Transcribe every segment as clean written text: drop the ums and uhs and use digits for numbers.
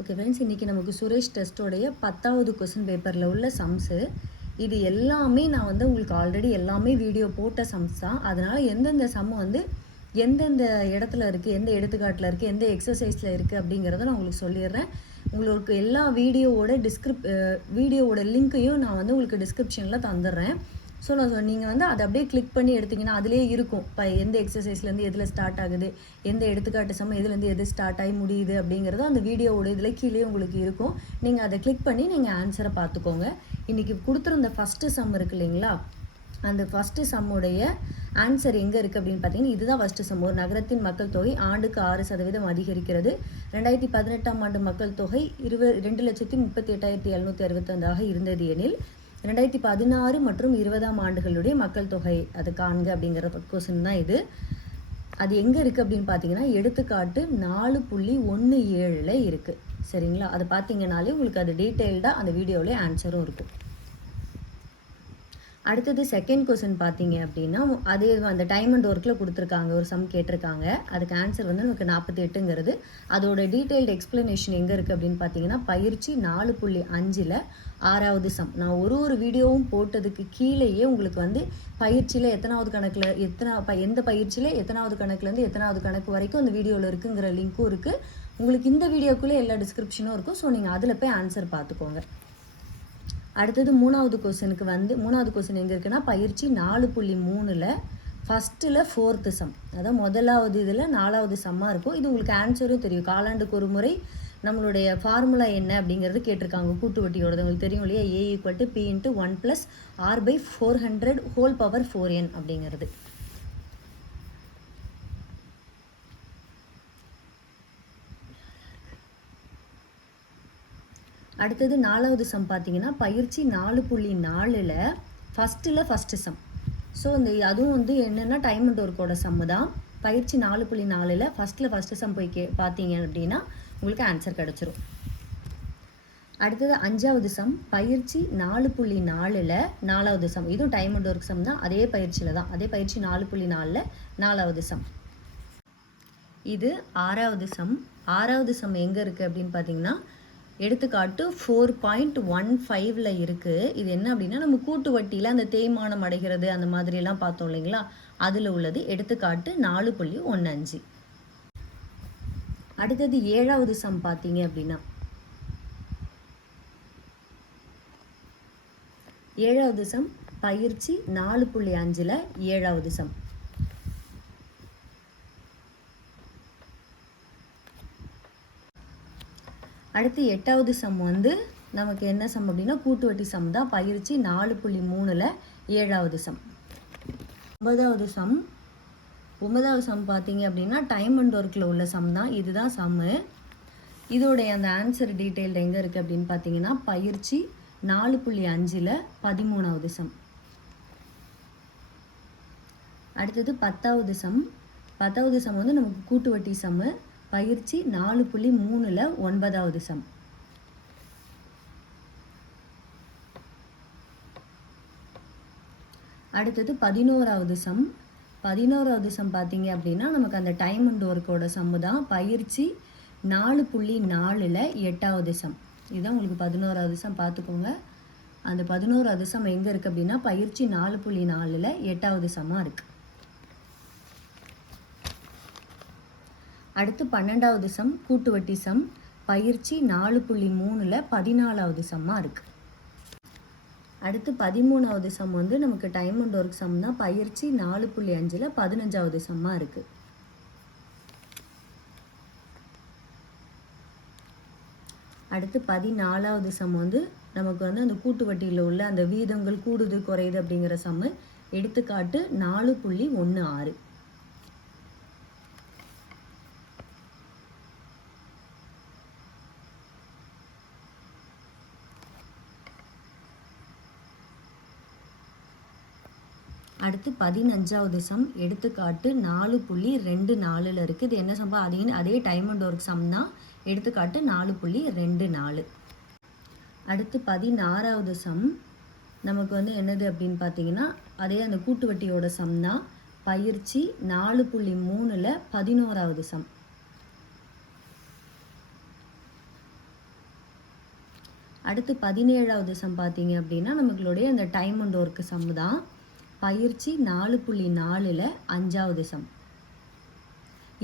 Okay friends, இன்றைக்கி நமக்கு சுரேஷ் டெஸ்ட்டோடைய 10வது கொஸ்டின் பேப்பரில் உள்ள சம்ஸு. இது எல்லாமே நான் உங்களுக்கு ஆல்ரெடி எல்லாமே வீடியோ போட்ட சம்ஸ் தான். அதனால் எந்தெந்த சம் எந்தெந்த இடத்துல இருக்குது, எந்த எடுத்துக்காட்டில் இருக்குது, எந்த எக்ஸசைஸில் இருக்குது அப்படிங்கிறத நான் உங்களுக்கு சொல்லிடுறேன். உங்களுக்கு எல்லா வீடியோவோட லிங்க்கையும் நான் உங்களுக்கு டிஸ்கிரிப்ஷனில் தந்துடுறேன். ஸோ நீங்கள் அதை அப்படியே கிளிக் பண்ணி எடுத்திங்கன்னா அதிலே இருக்கும். இப்போ எந்த எக்ஸசைஸ்லேருந்து எதில் ஸ்டார்ட் ஆகுது, எந்த எடுத்துக்காட்டு சமம் எதுலேருந்து எது ஸ்டார்ட் ஆகி முடியுது அப்படிங்கிறதும் அந்த வீடியோவோட இதில் கீழே உங்களுக்கு இருக்கும். நீங்கள் அதை கிளிக் பண்ணி நீங்கள் ஆன்சரை பார்த்துக்கோங்க. இன்றைக்கி கொடுத்துருந்த ஃபஸ்ட்டு சம் இருக்குது இல்லைங்களா, அந்த ஃபஸ்ட்டு சம்முடைய ஆன்சர் எங்கே இருக்குது அப்படின்னு பார்த்தீங்கன்னா, இதுதான் ஃபஸ்ட்டு சம். ஒரு நகரத்தின் மக்கள் தொகை ஆண்டுக்கு 6% அதிகரிக்கிறது. 2018ஆம் ஆண்டு மக்கள் தொகை 2,38,765 இருந்தது எனில் 2016 மற்றும் 20ஆம் ஆண்டுகளுடைய மக்கள் தொகை அது காண்க அப்படிங்கிற கொஸ்டின் தான் இது. அது எங்கே இருக்குது அப்படின்னு பார்த்தீங்கன்னா, எடுத்துக்காட்டு 4.17 இருக்குது. சரிங்களா, அதை பார்த்தீங்கன்னாலே உங்களுக்கு அது டீட்டெயில்டாக அந்த வீடியோவிலே ஆன்சரும் இருக்கும். அடுத்தது செகண்ட் கொஸ்டின் பார்த்தீங்க அப்படின்னா, அதே அந்த டைம் அண்ட் ஒர்க்கில் கொடுத்துருக்காங்க, ஒரு சம் கேட்டிருக்காங்க. அதுக்கு ஆன்சர் நமக்கு 48ங்கிறது. அதோட டீட்டெயில்டு எக்ஸ்பிளனேஷன் எங்கே இருக்குது அப்படின்னு பார்த்தீங்கன்னா, பயிற்சி 4.5ல் 6வது சம். நான் ஒரு வீடியோவும் போட்டதுக்கு கீழேயே உங்களுக்கு பயிற்சியில் எத்தனாவது கணக்கில் எந்த பயிற்சியில் எத்தனாவது கணக்குலேருந்து எத்தனாவது கணக்கு வரைக்கும் அந்த வீடியோவில் இருக்குங்கிற லிங்க்கும் இருக்குது. உங்களுக்கு இந்த வீடியோக்குள்ளே எல்லா டிஸ்கிரிப்ஷனும் இருக்கும். ஸோ நீங்கள் அதில் போய் ஆன்சர் பார்த்துக்கோங்க. அடுத்தது மூணாவது கொஸ்டின் எங்கே இருக்குன்னா, பயிற்சி 4.3ல் ஃபஸ்ட்டில் 4th சம். அதாவது முதலாவது இதில் 4வது சம்மாக இருக்கும். இது உங்களுக்கு ஆன்சரும் தெரியும். காலாண்டுக்கு ஒரு முறை நம்மளுடைய ஃபார்முலா என்ன அப்படிங்கிறது கேட்டிருக்காங்க. கூட்டு வட்டியோடது உங்களுக்கு தெரியும் இல்லையா, A = P × 1 + R/400 whole power 4n அப்படிங்கிறது. அடுத்தது 4வது சம் பார்த்தீங்கன்னா, பயிற்சி 4.4ல் ஃபஸ்ட்டு சம். ஸோ அதுவும் என்னென்னா டைம் அண்ட் ஒர்க்கோட சம்மு தான். பயிற்சி 4.4ல் ஃபஸ்ட்டு சம் போய் பார்த்தீங்க அப்படின்னா உங்களுக்கு ஆன்சர் கிடச்சிரும். அடுத்தது 5வது சம், பயிற்சி 4.4ல் 4வது சம். இதுவும் டைம் அண்ட் ஒர்க் சம் தான், அதே பயிற்சியில் தான், அதே பயிற்சி 4.4ல் 4வது சம். இது 6வது சம். 6வது சம் எங்கே இருக்குது அப்படின்னு பார்த்தீங்கன்னா, எடுத்துக்காட்டு 4.15ல் இருக்குது. இது என்ன அப்படின்னா, நம்ம கூட்டு வட்டியில் அந்த தேய்மானம் அடைகிறது அந்த மாதிரிலாம் பார்த்தோம் இல்லைங்களா, அதில் உள்ளது. எடுத்துக்காட்டு 4.15. அடுத்தது 7வது சம் பார்த்தீங்க அப்படின்னா, 7வது சம் பயிற்சி 4.5ல் 7வது சம். அடுத்து 8வது சம் நமக்கு என்ன சம் அப்படின்னா, கூட்டு வட்டி சம் தான். பயிற்சி 4.3ல் 7வது சம். 9வது சம் பார்த்தீங்க அப்படின்னா, டைம் அண்ட் ஒர்க்கில் உள்ள சம் தான். இதுதான் சம்மு. இதோடைய அந்த ஆன்சர் டீட்டெயில் எங்கே இருக்குது அப்படின்னு பார்த்தீங்கன்னா, பயிற்சி 4.5ல் 13வது சம். அடுத்தது 10வது சம். 10வது சம் நமக்கு கூட்டு வட்டி சம்மு. பயிற்சி 4.3ல் 9வது சம். அடுத்தது 11வது சம். 11வது சம் பார்த்தீங்க அப்படின்னா, நமக்கு அந்த டைம் அண்ட் ஒர்க்கோட சம்மு தான். பயிற்சி 4.4ல் 8வது சம். இதுதான் உங்களுக்கு 11வது சம். பார்த்துக்கோங்க, அந்த 11வது சம் எங்கே இருக்குது அப்படின்னா, பயிற்சி 4.4ல் 8வது சம்மாக இருக்குது. அடுத்து 12வது சம், கூட்டு வட்டி சம். பயிற்சி 4.3ல் 14வது சம்மாக இருக்குது. அடுத்து 13வது சம் நமக்கு டைம் அண்ட் ஒர்க் சம் தான். பயிற்சி 4.5ல் 15வது சம்மாக இருக்குது. அடுத்து 14வது சம் நமக்கு அந்த கூட்டு வட்டியில் உள்ள அந்த வீதங்கள் கூடுது குறையுது அப்படிங்கிற சம்மு. எடுத்துக்காட்டு 4.16. அடுத்து 15வது சம், எடுத்துக்காட்டு 4.24ல் இருக்குது. இது என்ன சம்பா, அதே டைம் அண்ட் ஒர்க் சம் தான். எடுத்துக்காட்டு 4.24. அடுத்து 16வது சம் நமக்கு என்னது அப்படின்னு பார்த்தீங்கன்னா, அதே அந்த கூட்டு வட்டியோட சம் தான். பயிற்சி 4.3ல் 11வது சம். அடுத்து 17வது சம் பார்த்தீங்க அப்படின்னா நம்மளுடைய அந்த டைம் அண்ட் ஒர்க்கு சம் தான். பயிற்சி 4.4ல் 5வது சம்.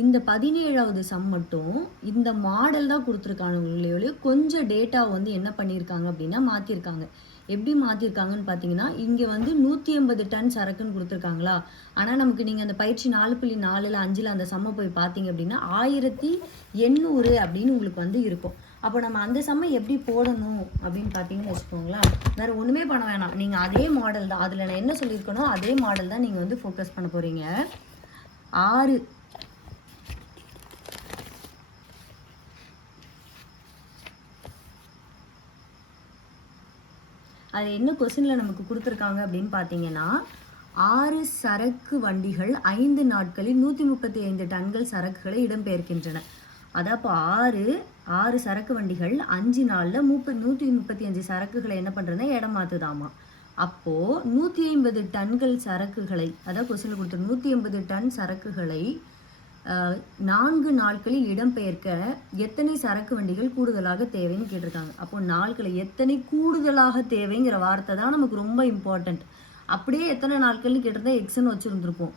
இந்த 17வது சம் மட்டும் இந்த மாடல் தான் கொடுத்துருக்காங்க, கொஞ்சம் டேட்டா வந்து என்ன பண்ணியிருக்காங்க அப்படின்னா மாற்றிருக்காங்க. எப்படி மாற்றிருக்காங்கன்னு பார்த்தீங்கன்னா, இங்கே வந்து 180 டன் சரக்குன்னு கொடுத்துருக்காங்களா, ஆனால் நமக்கு நீங்கள் அந்த பயிற்சி 4.4ல் 5ல் அந்த சம்மை போய் பார்த்தீங்க அப்படின்னா 1800 அப்படின்னு உங்களுக்கு வந்து இருக்கும். அப்போ நம்ம அந்த சம்மை எப்படி போடணும் அப்படின்னு பார்த்தீங்கன்னு வச்சுக்கோங்களேன், வேறு ஒன்றுமே பண்ண வேணாம். நீங்கள் அதே மாடல் தான், அதில் நான் என்ன சொல்லியிருக்கணும் அதே மாடல் தான் நீங்கள் வந்து ஃபோக்கஸ் பண்ண போகிறீங்க. 6 அது என்ன கொஸ்டினில் நமக்கு கொடுத்துருக்காங்க அப்படின்னு பார்த்தீங்கன்னா, 6 சரக்கு வண்டிகள் 5 நாட்களில் 135 டன்கள் சரக்குகளை இடம்பெயர்க்கின்றன. அதான் இப்போ 6 சரக்கு வண்டிகள் 5 நாளில் 135 சரக்குகளை என்ன பண்ணுறதுன்னா இடம் மாற்றுதாமா. அப்போது 150 டன்கள் சரக்குகளை, அதாவது கொஸ்டினில் கொடுத்துரு 150 டன் சரக்குகளை 4 நாட்களில் இடம்பெயர்க்க எத்தனை சரக்கு வண்டிகள் கூடுதலாக தேவைன்னு கேட்டிருக்காங்க. அப்போ நாட்களை எத்தனை கூடுதலாக தேவைங்கிற வார்த்தை தான் நமக்கு ரொம்ப இம்பார்ட்டண்ட். அப்படியே எத்தனை நாட்கள்னு கேட்டிருந்தா எக்ஸ்ன்னு வச்சுருந்துருப்போம்.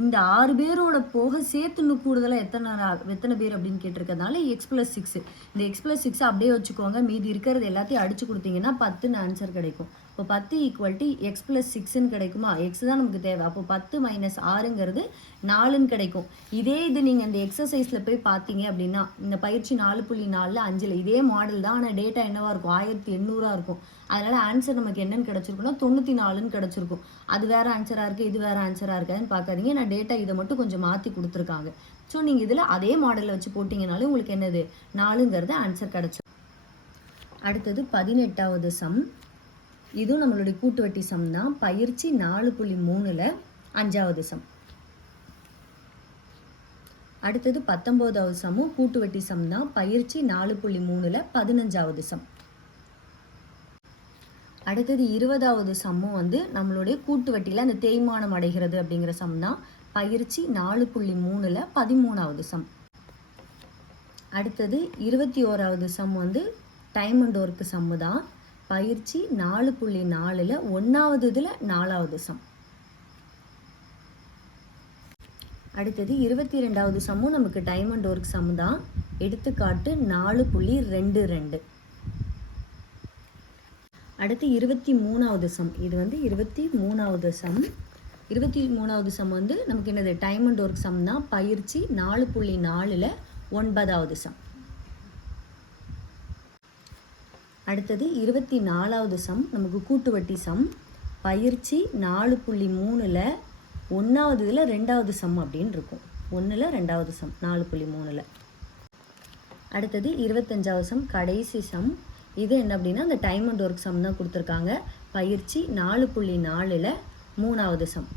இந்த 6 பேரோட போக சேர்த்து இன்னும் கூடுதலாக எத்தனை பேர் அப்படின்னு கேட்டிருக்கிறதுனால x+6. இந்த x+6 அப்படியே வச்சுக்கோங்க. மீதி இருக்கிறது எல்லாத்தையும் அடிச்சு கொடுத்தீங்கன்னா 10ன்னு ஆன்சர் கிடைக்கும். இப்போ 10 = x+6ன்னு கிடைக்குமா? எக்ஸ் தான் நமக்கு தேவை. அப்போ 10 - 6ங்கிறது 4ன்னு கிடைக்கும். இதே இது நீங்கள் இந்த எக்ஸசைஸில் போய் பார்த்தீங்க அப்படின்னா, இந்த பயிற்சி 4.4ல் 5ல் இதே மாடல் தான், ஆனால் டேட்டா என்னவாக இருக்கும் 1800 இருக்கும். அதனால் ஆன்சர் நமக்கு என்னன்னு கிடச்சிருக்குன்னா 94ன்னு கிடச்சிருக்கும். அது வேறு ஆன்சராக இருக்குது, இது வேறு ஆன்சராக இருக்காதுன்னு பார்க்காதீங்க. நான் டேட்டா இதை மட்டும் கொஞ்சம் மாற்றி கொடுத்துருக்காங்க. ஸோ நீங்கள் இதில் அதே மாடலில் வச்சு போட்டிங்கனாலே உங்களுக்கு என்னது 4ங்கிறது ஆன்சர் கிடச்சிடும். அடுத்தது 18வது சம். இதுவும் நம்மளுடைய கூட்டுவட்டி சம் தான். பயிற்சி 4.3ல் 5வது சம். அடுத்தது 19வது சம்மும் கூட்டுவட்டி சம் தான். பயிற்சி 4.3ல் 15வது சம். அடுத்தது 20வது சம்மும் வந்து நம்மளுடைய கூட்டுவட்டியில் அந்த தேய்மானம் அடைகிறது அப்படிங்கிற சம் தான். பயிற்சி 4.3ல் 13வது சம். அடுத்தது 21வது சம் வந்து டைம் அண்ட் ஒர்க்கு சம்மு தான். பயிற்சி 4.4ல் 1வது இதில் 4வது சம். அடுத்தது 22வது சம்மும் நமக்கு டைம் அண்ட் ஒர்க் சம் தான். எடுத்துக்காட்டு 4.22. அடுத்து 23வது சம். இது வந்து 23வது சம். 23வது சம் வந்து நமக்கு என்னது டைம் அண்ட் ஒர்க் சம் தான். பயிற்சி 4.4ல் 9வது சம். அடுத்தது 24வது சம் நமக்கு கூட்டுவட்டி சம். பயிற்சி 4.3ல் 1வது இதில் 2வது சம் அப்படின்னு இருக்கும். 1ல் 2வது சம் 4.3ல். அடுத்தது 25வது சம் கடைசி சம். இது என்ன அப்படின்னா அந்த டைம் அண்ட் ஒர்க் சம் தான் கொடுத்துருக்காங்க. பயிற்சி 4.4ல் 3வது சம்.